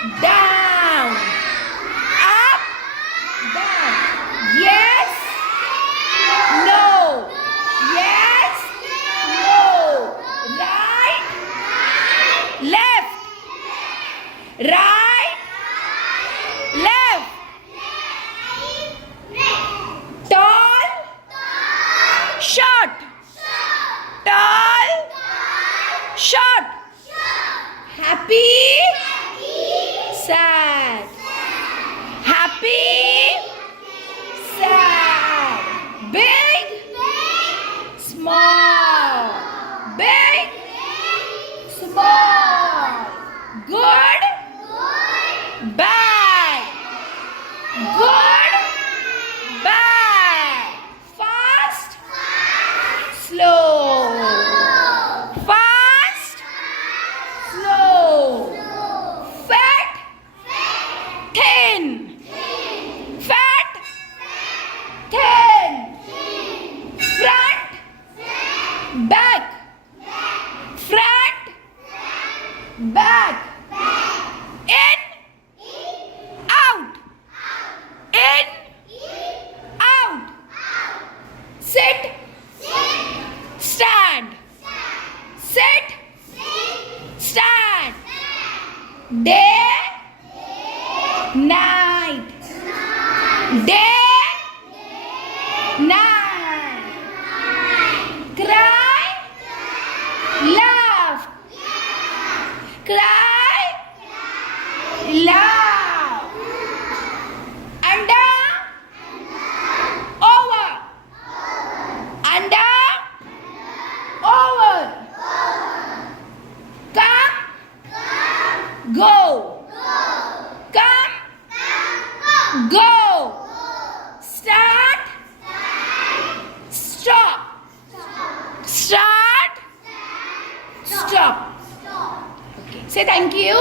down, up, down. Yes, no. Yes, no. Right, left. Right, left. Tall, short. Tall, short. Happy, sad. Happy, sad. Big, small. Big, small. Good, bad. Good, bad. Fast, slow. Fast, slow. Fat, thin. Fat, thin. Front, back. Front, back. In, out. In, out. Sit, stand. Sit, stand. Day, night. Day, night. Cry, laugh. Cry, laugh. Under, over. Under, over. Come, go. Come, go. Start, stop. Start, stop. Okay. Say thank you.